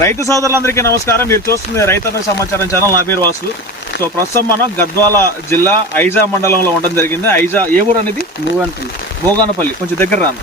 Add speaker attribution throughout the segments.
Speaker 1: రైతు సోదరులందరికీ నమస్కారం. మీరు చూస్తుంది రైతన్న సమాచారం ఛానల్ నా పేరు వాసు. సో ప్రస్తుతం మనం గద్వాల జిల్లా ఐజా మండలంలో ఉండడం జరిగింది. ఐజా ఏ ఊరు అనేది?
Speaker 2: మూగన్పల్లి.
Speaker 1: మోగానపల్లి. కొంచెం దగ్గర రాను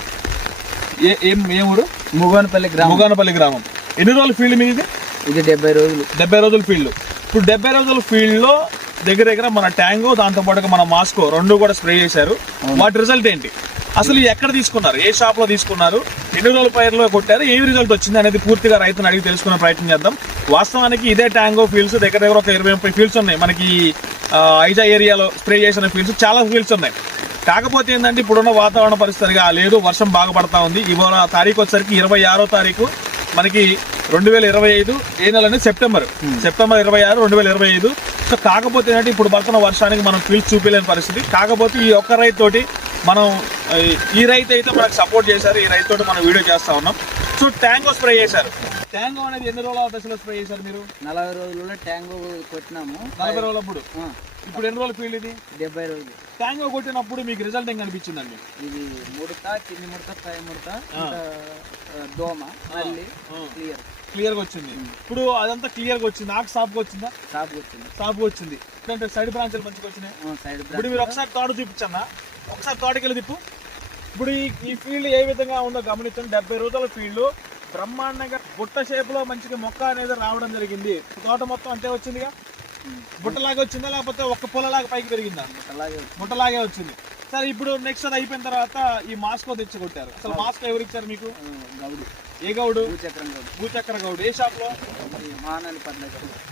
Speaker 1: ఏ ఏం ఏ ఊరు?
Speaker 2: మూగన్పల్లి గ్రామం.
Speaker 1: మోగానపల్లి గ్రామం. ఎన్ని రోజుల ఫీల్డ్ మీది?
Speaker 2: ఇది డెబ్బై రోజులు.
Speaker 1: డెబ్బై రోజుల ఫీల్డ్. ఇప్పుడు డెబ్బై రోజుల ఫీల్డ్లో దగ్గర దగ్గర మన ట్యాంగో దాంతో పాటుగా మన మాస్కో రెండు కూడా స్ప్రే చేశారు. వాటి రిజల్ట్ ఏంటి? అసలు ఎక్కడ తీసుకున్నారు? ఏ షాప్లో తీసుకున్నారు? ఎన్ని రోజుల పైర్లో కొట్టారు? ఏం రిజల్ట్ వచ్చింది అనేది పూర్తిగా రైతుని అడిగి తెలుసుకునే ప్రయత్నం చేద్దాం. వాస్తవానికి ఇదే ట్యాంగో ఫీల్డ్స్ దగ్గర దగ్గర ఒక ఇరవై ముప్పై ఫీల్డ్స్ ఉన్నాయి. మనకి ఐజా ఏరియాలో స్ప్రే చేసిన ఫీల్డ్స్ చాలా ఫీల్డ్స్ ఉన్నాయి. కాకపోతే ఏంటంటే ఇప్పుడున్న వాతావరణ పరిస్థితిగా లేదు. వర్షం బాగా పడతా ఉంది. ఇవాళ తారీఖు వచ్చేసరికి ఇరవై ఆరో తారీఖు. మనకి రెండు వేల ఇరవై ఐదు ఏ నెల అనేది సెప్టెంబర్. సెప్టెంబర్ ఇరవై ఆరు రెండు వేల ఇరవై ఐదు. సో కాకపోతే ఏంటంటే ఇప్పుడు పడుతున్న వర్షానికి మనం ఫీల్డ్ చూపించలేని పరిస్థితి. కాకపోతే ఈ ఒక్క రైతు తోటి మనం ఈ రైతు అయితే మనకు సపోర్ట్ చేశారు ఈ రైతు తోటి మనం వీడియో చేస్తా ఉన్నాం. సో ట్యాంగో స్ప్రే చేశారు. ట్యాంగో అనేది ఎన్ని రోజుల దశలో స్ప్రే చేశారు మీరు?
Speaker 2: నలభై రోజుల్లో ట్యాంగో కొట్టినాము.
Speaker 1: నలభై రోజులప్పుడు ఇప్పుడు ఎన్ని రోజుల ఫీల్డ్ ఇది?
Speaker 2: డెబ్బై రోజులు.
Speaker 1: ట్యాంగో కొట్టినప్పుడు మీకు రిజల్ట్ ఏం కనిపించిందండి?
Speaker 2: ఇది ముడత చిన్ని ముడత పై ముడత దోమ మళ్ళీ క్లియర్
Speaker 1: క్లియర్గా వచ్చింది. ఇప్పుడు అదంతా క్లియర్గా వచ్చింది? ఆకు సాఫ్గా వచ్చిందా?
Speaker 2: సాపు వచ్చింది.
Speaker 1: సాఫ్గా వచ్చింది. అంటే సైడ్ బ్రాంచ్లు మంచిగా వచ్చినాయి.
Speaker 2: ఆ, సైడ్
Speaker 1: ఇప్పుడు మీరు ఒకసారి తాడు చూపించన్నా ఒకసారి తోటకెళ్ళి తిప్పు. ఇప్పుడు ఈ ఈ ఫీల్డ్ ఏ విధంగా ఉందో గమనించండి. డెబ్బై రోజుల ఫీల్డ్ బ్రహ్మాండంగా బుట్ట షేప్లో మంచిగా మొక్క అనేది రావడం జరిగింది. తోట మొత్తం అంతే వచ్చిందిగా? బుట్టలాగా వచ్చిందా? లేకపోతే ఒక్క పొలలాగా పైకి పెరిగిందా? బుట్టలాగే. వచ్చింది. సరే ఇప్పుడు నెక్స్ట్ అది అయిపోయిన తర్వాత ఈ మాస్కో తెచ్చి కొట్టారు అసలు మాస్కో ఎవరు ఇచ్చారు మీకు?
Speaker 2: గౌడు.
Speaker 1: ఏ గౌడు?
Speaker 2: భూచక్రం గౌడు.
Speaker 1: భూచక్ర గౌడు. ఏ
Speaker 2: షాప్లో? మహానది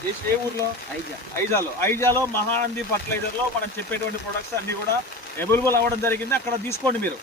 Speaker 1: ఏ ఏ ఊర్లో?
Speaker 2: ఐజా.
Speaker 1: ఐజాలో. ఐజాలో మహానంది ఫర్టిలైజర్లో మనం చెప్పేటువంటి ప్రొడక్ట్స్ అన్ని కూడా అవైలబుల్ అవ్వడం జరిగింది. అక్కడ తీసుకోండి మీరు.